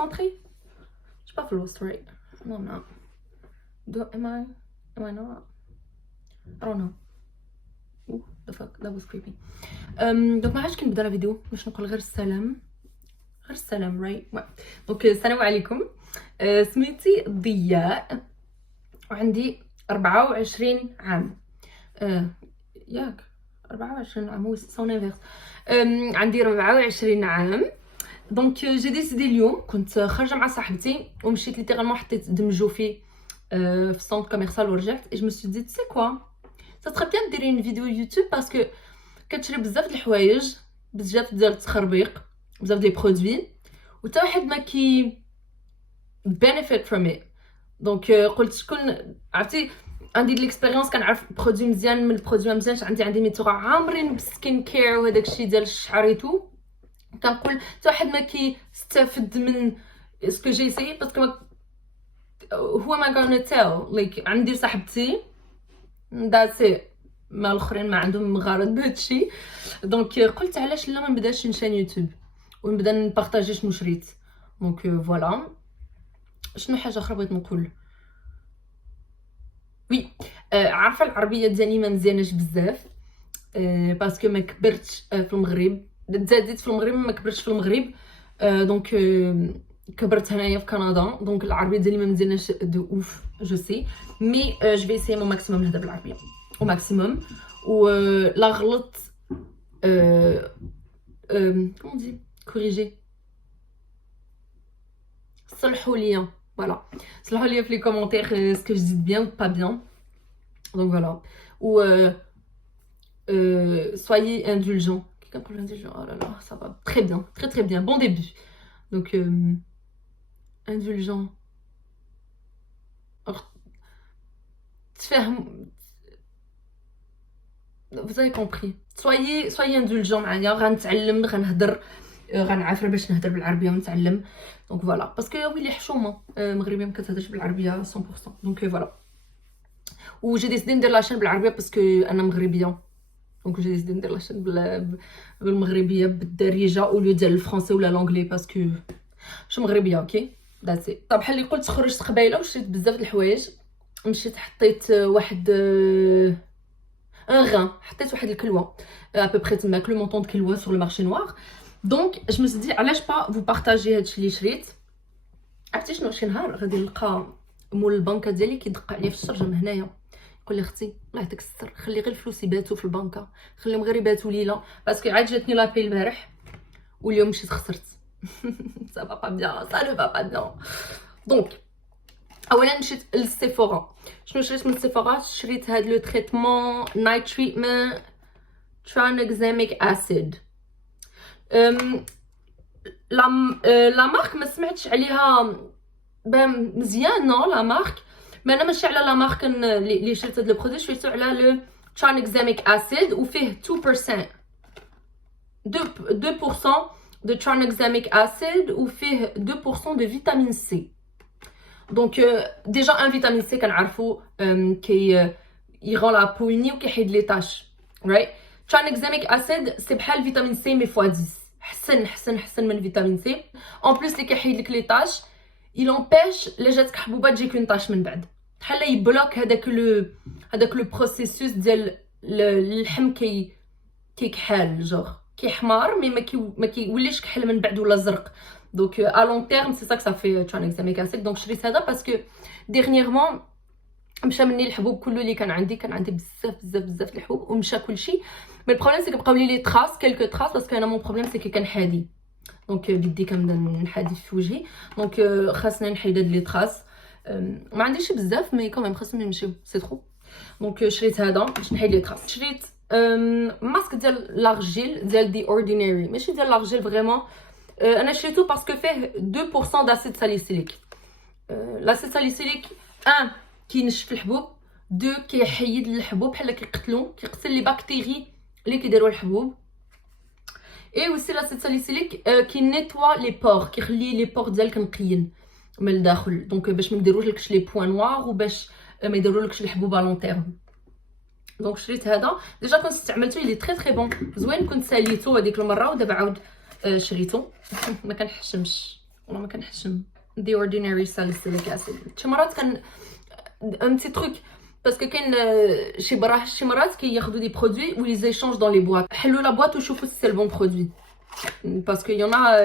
centrée. Je suis pas في الوسط, right? No, I'm not. Am I not? I don't know. Ooh, the fuck, that was creepy. دونك ما عادش كنبدا لا فيديو باش نقول غير السلام right. دونك السلام عليكم. سميتي ضياء وعندي 24 عام. ياك 24 عام هو سون انفيرس. عندي 24 عام. دونك جي ديسيدي اليوم كنت خارجه مع صاحبتي ومشيت ليتيرالمون حطيت دمجوفي في السونتر كوميرسال ورجعت اي جو مي سو دي سي كوا سا تري بيان ديري اون فيديو يوتيوب باسكو كتشري بزاف د الحوايج بزاف ديال التخربيق بزاف ديال برودوي وتا واحد ما كي benefit from it. دونك قلت شكون عرفتي عندي ديال الاكسبيريونس كنعرف برودوي مزيان من البرودوي مزيانش عندي ميتورا عامرين بالسكين كير وهداك الشيء ديال الشعر ايتو كنقول حتى واحد ما كيستافد من اسكو جي سي باسكو هو ما غانا تيل لايك عندي صاحبتي داسي ما الاخرين ما عندهم غرض بهادشي. دونك قلت علاش لا ما نبداش نشان يوتيوب ونبدا نبارطاجي شنو شريت. دونك فوالا شنو حاجه اخرى بغيت نقول وي عارفه العربيه ديالي ما مزياناش بزاف باسكو ما كبرتش في المغرب تزاديت في المغرب ما كبرتش في المغرب. دونك كبرت هنايا في كندا دونك العربيه ديالي ما مزياناش دو اوف جو سي مي جو في اسيي مو ماكسيموم نهضر بالعربيه او ماكسيموم و لا غلط كومون دي كوريجي صلحوا ليا فوالا صلحوا ليا في لي كومونتير اسكو جو ديت بيان با بيان. دونك فوالا و soyez indulgents. Quelqu'un pour l'indulgent? Oh là là, ça va très bien, très bien, bon début. Donc indulgent. Alors, vous avez compris. Soyez indulgents معايا غنتعلم غنهضر غنعافر باش نهضر بالعربيه ونتعلم. دونك فوالا باسكو ويلي حشومه مغربيه ما كتهضرش بالعربيه 100%. دونك فوالا و جي ديسيدي ندير لاشين بالعربيه باسكو انا مغربيه. دونك جي ديسيدي ندير لاشين بالمغربيه بالدارجه او لو ديال الفرنسي ولا لونجلي باسكو شو مغربيه. اوكي داتسي. طب بحال اللي قلت خرجت قبيله وشريت بزاف د الحوايج مشيت حطيت واحد ان غان حطيت واحد الكلوه ابوبري تما كلو مونطون د كلوه سور لو مارشي نوار. دونك جو مي دي علاش با فو بارطاجي هادشي اللي شريت. عرفتي شنو شي نهار غادي نلقى مول البنكه ديالي كيدق عليا في الشرجه من هنايا يقول لي اختي الله يعطيك الستر خلي غير الفلوس يباتوا في البنكه خليهم غير يباتوا ليله باسكو عاد جاتني لابي البارح واليوم مشيت خسرت. سا با بيان سا لو با بيان. دونك اولا مشيت للسيفورا. شنو شريت من السيفورا؟ شريت هاد لو تريتمون نايت تريتمنت ترانكزاميك اسيد. لا مارك ما سمعتش عليها مزيانه لا مارك ما انا ماشي على لا مارك اللي شريت هاد لو برودوي شريتو على لو ترانكزاميك اسيد وفيه 2% de tranexamic acid وفيه 2% de vitamine C. دونك ديجا ان فيتامين سي كنعرفو كي يغون لا بو يوني وكيحيد لي طاش رايت. tranexamic acid سي بحال فيتامين سي مي فوا 10 حسن من فيتامين سي اون بليس اللي كيحيد لك لي طاش il empêche لا جاتك حبوبه تجيك اون طاش من بعد بحال يبلوك هذاك لو بروسيسوس ديال اللحم كيكحال جوغ كيحمر مي ما كيوليش كحل من بعد ولا زرق. دونك ا لون تيرم سي سا كو سا في ترانكزاميك اسيد. دونك شريت هذا باسكو ديرنييرمون مشى مني الحبوب كله اللي كان عندي بزاف الحبوب ومشى كلشي مي البروبليم سي كبقاو لي تراس كلكو تراس باسكو انا مون بروبليم سي كي كنحادي دونك بدي كنبدا نحادي في وجهي. دونك خاصني نحيد هاد لي تراس ما عنديش بزاف مي كوميم خاصهم يمشيو سي ترو. دونك شريت هذا باش نحيد لي تراس. شريت ماسك ديال لارجيل ديال دي اورديناري ماشي ديال لارجيل فريمون. انا شريتو باسكو فيه 2% داسيد ساليسيليك. لاسيد ساليسيليك 1 كينشف الحبوب 2 كيحيد الحبوب بحال كيقتل لي بكتيري اللي كيديروا الحبوب اي وسي لاسيد ساليسيليك كينيتوا لي بور كيخلي لي بور ديالك نقيين من الداخل دونك باش ما يديروش لكش لي بوين نوار وباش ما يديرولكش الحبوب ا لون تيرم. دونك شريت هذا ديجا كنت استعملته لي تري بون زوين كنت ساليتو هذيك المره ودابا عاود شريتو ما كنحشمش والله ما كنحشم The Ordinary Salicylic Acid. شي مرات كان un petit truc parce que كاين شي مرات كياخذوا دي برودوي و les échangent dans les boîtes. حلوا لا boîte وشوفوا si c'est le bon produit. Parce qu'il y en a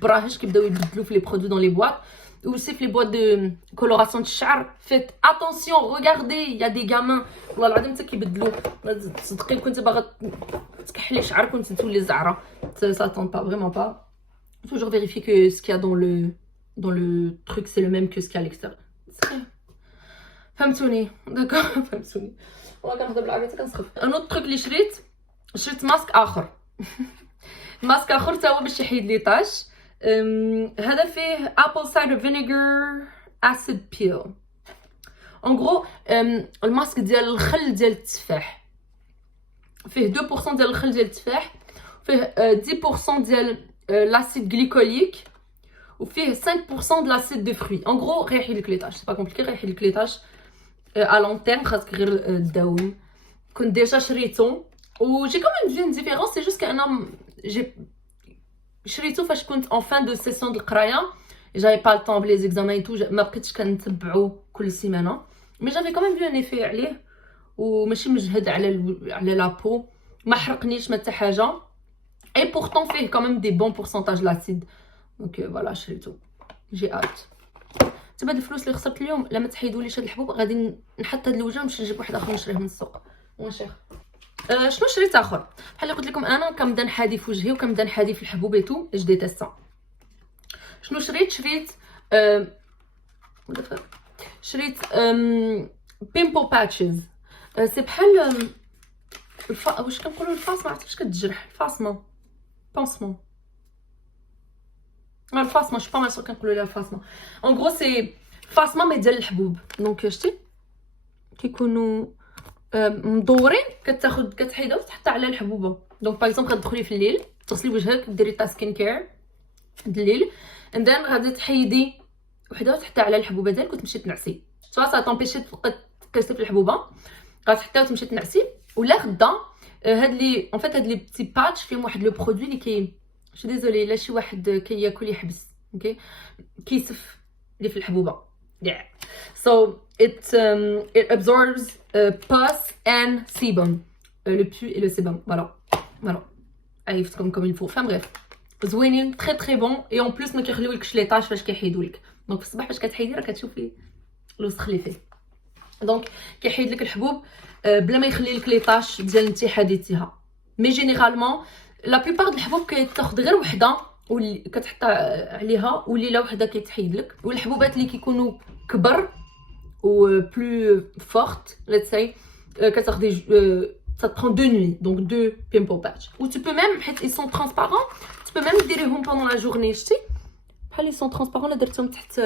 براهش كيبداو يبدلوا في les produits dans les boîtes. Ou aussi les boîtes de coloration de char. Faites attention, regardez, il y a des gamins. والله العظيم حتى كيبدلوا. صدقي كنت باغا تكحلي شعرك كنت تولي زعره. Ça tente pas, vraiment pas. Toujours vérifier que ce qu'il y a dans le truc c'est le même que ce qu'il y a à l'extérieur. فهمتوني داكور فهمتوني والله كنهضر بالعربيه حتى كنسخف. ان اوت تروك اللي شريت ماسك اخر ماسك اخر حتى هو باش يحيد لي طاش. هذا فيه ابل سايدر فينيجر اسيد بيل. ان غرو الماسك ديال الخل ديال التفاح فيه 2% ديال الخل ديال التفاح فيه 10% ديال لاسيد غليكوليك وفيه 5% de l'acide de fruits. En gros ريحي لك لي طاش. سي با كومبليكي ريحي لك لي طاش à long terme خاصك غير تداوم. كنت ديجا شريته و جي كومون فيون ديفيرونس. سي جوست كأنا جي شريته فاش كنت en fin de session د القرايه. j'avais pas le temps بلي زيكزامان تو ما بقيتش كنتبعو كل سيمانه. مي j'avais quand même vu un effet عليه وماشي مجهد على لا بو. ما حرقنيش ما حتى حاجه. et pourtant فيه quand même des bons pourcentages d'acide. دونك فوالا شريتو. جي ات تبا هاد الفلوس اللي خسرت اليوم لما تحيدوليش هاد الحبوب غادي نحط هاد الوجه ونمشي نجيب واحد اخر نشريه من السوق مون شيخ. شنو شريت اخر بحال اللي قلت لكم انا كنبدا نحادي في وجهي وكنبدا نحادي في الحبوب ايتو اش دي تيستا. شنو شريت بيمبل باتشز. سي بحال واش كنقولوا الفاس ما عرفتش كتجرح الفاصمه بونسمون الفاصمه شو با مال سور كنقولوا ليها الفاصمه. ان غرو سي فاصمه مي ديال الحبوب. دونك شتي كيكونوا مدورين كتحيدها وتحطها على الحبوبه. دونك باغ اكزومبل غتدخلي في الليل تغسلي وجهك ديري تا سكين كير د الليل اند ذن غادي تحيدي وحده وتحطيها على الحبوبه ديالك وتمشي تنعسي. سوا سا طومبيشي تقيسي في الحبوبه غتحطيها وتمشي تنعسي. ولا غدا هاد لي ان فيت هاد لي بتي باتش فيهم واحد لو برودوي اللي شي ديزولي لا شي واحد كياكل يحبس اوكي كيسف اللي في الحبوبه yeah. So it absorbs pus and sebum le pus et le sebum voilà عرفتكم comme il faut. enfin bref زوينين très très bon et en plus ما كيخليولكش لي طاش فاش كيحيدولك. دونك في الصباح فاش كتحيدي راه كتشوفي الوسخ اللي فيه. دونك كيحيد لك الحبوب بلا ما يخلي لك لي طاش ديال انت حديتيها. مي جينيرالمون لا بليبار د الحبوب كتاخذ غير وحده واللي كتحطها عليها والليله وحده كيتحيد لك. والحبوبات اللي كيكونوا كبر و بلو فورت let's say كتاخذي ça te prend 2 nuits donc 2 pimple patch. ou tu peux même حيت ils sont transparents tu peux même ديريهم pendant la journée. شتي بحال ils sont transparents لا درتهم تحت.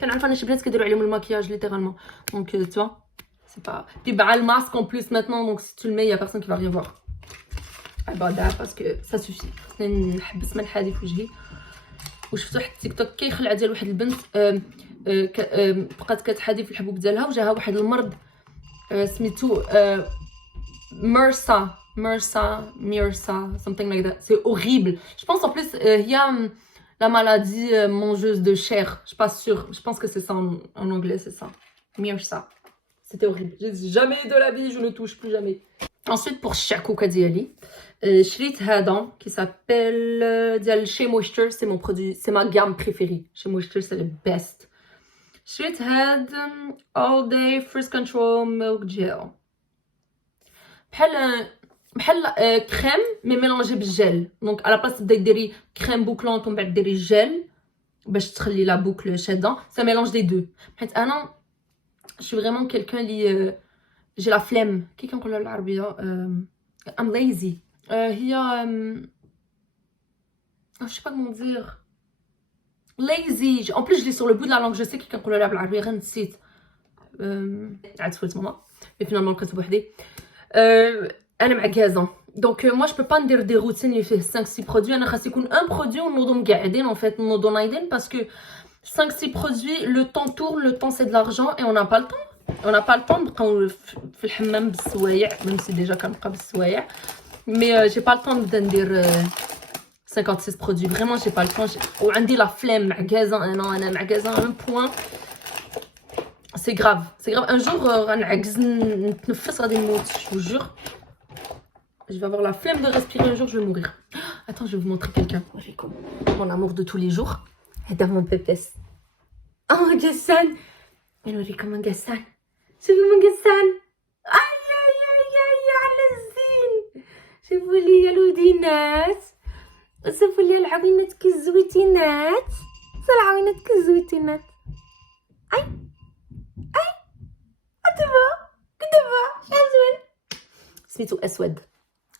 كنعرف انا شي بنات كيديروا عليهم الماكياج ليترالمون دونك tu vois c'est pas puis bah le masque en plus maintenant donc si tu le mets il y a personne qui va rien voir. بعدا باسكو سا سوفي. خصني نحبس من حادي في وجهي. وشفتو واحد التيك توك كيخلع ديال واحد البنت بقات كتحادي في الحبوب ديالها وجاها واحد المرض سميتو مرسا something like that. c'est horrible. je pense en plus il y a la maladie mangeuse de chair. je suis pas sûre. je pense que c'est ça en anglais. c'est ça مرسا. c'était horrible. j'ai dit jamais de la vie je ne touche plus jamais. ensuite pour الشعكوكه ديالي شريت هذا qui s'appelle ديال Shea Moisture. c'est mon produit, c'est ma gamme préférée. Shea Moisture c'est le best. شريت هاد all day frizz control milk gel بحال كريم مي ميلونجي بالجل. دونك على بلاصه تبداي ديري كريم بوكلونط ومن بعد ديري الجل باش تخلي لا بوكل شاده. سا ميلونج دي دو حيت انا شو فريمون كيلكان لي j'ai la flemme. كي كنقولها بالعربيه I'm lazy. هي je sais pas comment dire lazy. en plus je l'ai sur le bout de la langue. je sais كي كنقولها بالعربيه غير نسيت عاد سولت ماما مي فينالمون لقيت بوحدي. انا معكازه دونك moi je peux pas ندير دي روتين اللي فيه 5 6 برودوي. انا خاص يكون ان برودوي ونوضو مقعدين en fait نوضو نايضين باسكو 5 6 برودوي le temps tourne. le temps c'est de l'argent et on n'a pas le temps. on n'a pas le temps نبقاو في الحمام بالسوايع même si déjà كنبقى بالسوايع. mais j'ai pas le temps نبدا ندير 56 produits. Vraiment, j'ai pas le temps. وعندي la flemme معكازة أنا معكازة à un point. C'est grave. C'est grave. Un jour, غنعكز نتنفس غادي نموت. Je vous jure. Je vais avoir la flemme de respirer un jour, je vais mourir. Attends, je vais vous montrer quelqu'un. Mon amour de tous les jours. هذا mon pépès. Oh, Gassan. نوريكم من Gassan. شوفوا من Gassan. أي أي أي أي على الزين. شوفوا لي يا الودينات. شوفوا لي العوينات كالزويتينات. العوينات كالزويتينات. أي أي كتبها شحال زوين. سميتو أسود.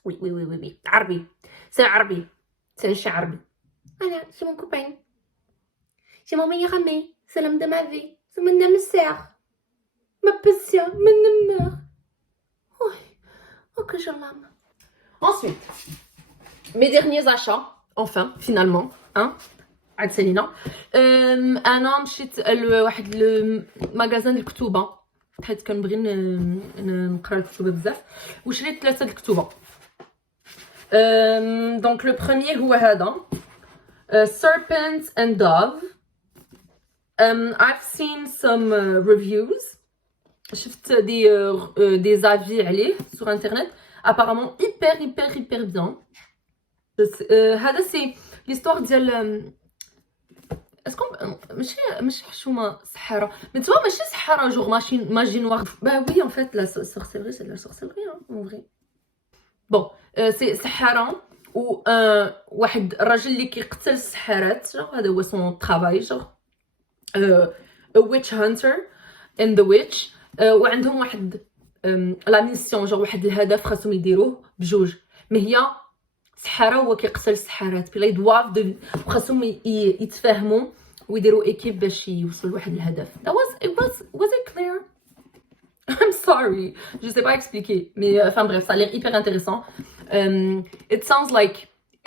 وي عربي. C'est عربي. C'est un chat عربي. Voilà, c'est mon copain. C'est mon meilleur ami. C'est l'homme de ma vie. C'est mon âme sœur. Ma passion, mon amour. Oh, que je l'aime. Ensuite, mes derniers achats. Enfin, finalement. Hein? عاد سالينا. أنا مشيت لواحد المغازان الكتوبة. حيت كنبغي نقرا الكتوبة بزاف. وشريت 3 الكتوبة. Donc le premier هو هذا. Serpent and Dove. I've seen some reviews. شفت des avis عليه sur internet. Apparemment hyper bien. هذا c'est l'histoire ديال est-ce qu'on ماشي حشومه سحاره mais tu vois ماشي سحاره genre magie noire. Bah oui en fait la sorcellerie c'est de la sorcellerie hein, en vrai. Bon c'est سحاره و واحد الراجل اللي كيقتل السحارات genre هذا هو son travail genre a witch hunter and the witch وعندهم واحد لا ميسيون genre واحد الهدف خاصهم يديروه بجوج مي هي سحاره هو كيقتل السحارات بلا يدواف خاصهم يتفاهموا ويديروا ايكيب باش يوصلوا لواحد الهدف. Was it clear? I'm sorry, je sais pas expliquer mais enfin bref ça a l'air hyper intéressant. It sounds like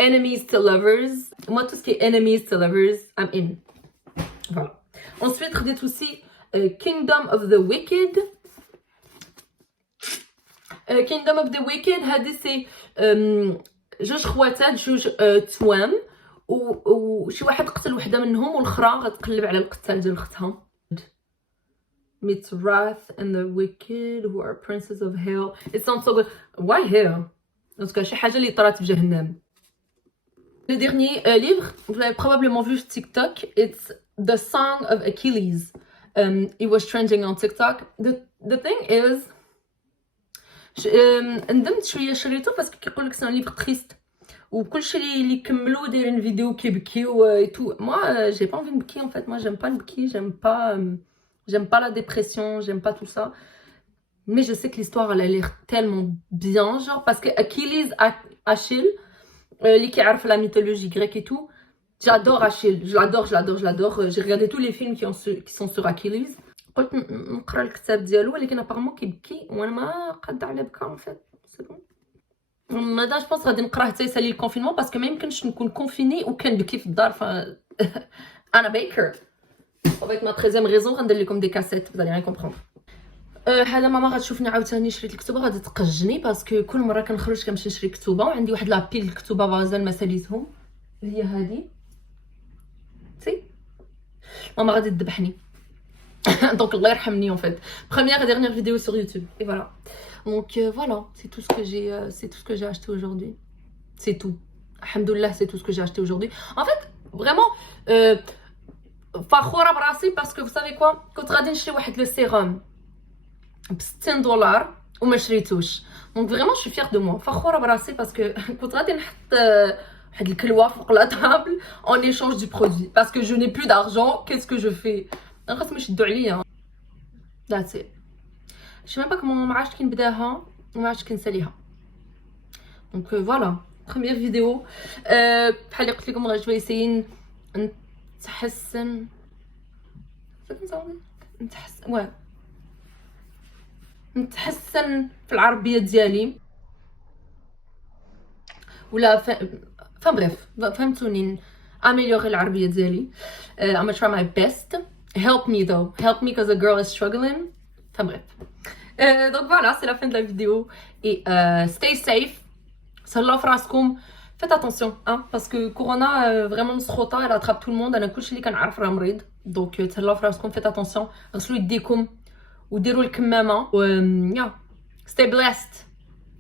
enemies to lovers. Moi tout ce qui est enemies to lovers I'm in. Voilà. Ensuite خديت aussi Kingdom of the Wicked. Kingdom of the Wicked هذه سي جوج خواتات جوج توام وشي واحد قتل وحده منهم والاخرى غتقلب على القتال ديال اختها. Meets Wrath and the Wicked who are princes of hell. It sounds so good. Why hell? Parce que شي حاجه اللي طرات في جهنم. Le dernier livre, vous l'avez probablement vu sur TikTok. It's The Song of Achilles. It was trending on TikTok. The thing is ندمت شويه شريته باسكو كيقول لك سي ان ليفر تريست وكلشي اللي كملوا دايرين فيديو كيبكيو اي تو. Moi j'ai pas envie de بكي en fait. Moi j'aime pas le بكي, j'aime pas la dépression, j'aime pas tout ça. Mais je sais que l'histoire elle a l'air tellement bien genre parce que Achilles Achille اللي كيعرف la mythologie grecque et tout. J'adore Achille, je l'adore. J'ai regardé tous les films qui sont sur Achilles. قلت نقرا الكتاب ديالو ولكن ابارمون كيبكي وانا ما قاده على بكا ان فيت سي بون. هذا جو بونس غادي نقراه حتى يسالي الكونفينمون باسكو ما يمكنش نكون كونفيني وكنبكي في الدار. انا بيكر بغيت ما 13 ريزون غندير لكم دي كاسيت vous allez rien comprendre. هذا ماما غتشوفني عاوتاني شريت الكتوبه غادي تقجني باسكو كل مره كنخرج كنمشي نشري كتوبه وعندي واحد لابيل الكتوبه بازال ما ساليتهم اللي هي هذه سي ماما غادي تذبحني. Donc Allah yarhamni en fait. Première et dernière vidéo sur YouTube et voilà. Donc voilà, c'est tout ce que j'ai acheté aujourd'hui. C'est tout. Alhamdoulilah, c'est tout ce que j'ai acheté aujourd'hui. En fait, vraiment فخورة براسي parce que vous savez quoi, كنت غادي نشري واحد لو سيروم ب $60 وما شريتوش. Donc vraiment je suis fière de moi. فخورة براسي parce que كنت غادي نحط واحد الكلوة فوق لا table en échange du produit parce que je n'ai plus d'argent. Qu'est-ce que je fais? خاصهم يشدوا عليا. That's it. Je sais même pas comment ما عرفتش كي نبداها وما عرفتش كي نساليها. Donc voilà, première vidéo. بحال اللي قلت لكم je vais essayer نتحسن. نتحسن في العربية ديالي ولا enfin bref, فهمتوني. améliorer العربية ديالي. I'm gonna try my best. Help me though. Help me because a girl is struggling. Enfin bref. Donc voilà, c'est la fin de la vidéo. Et stay safe. صلوا في راسكم. faites attention, hein, parce que Corona vraiment مسخوطة, elle attrape tout le monde. أنا كلشي اللي كنعرف راه مريض. Donc تهلاو في راسكم, faites attention. غسلوا يديكم وديروا الكمامة. Yeah, stay blessed.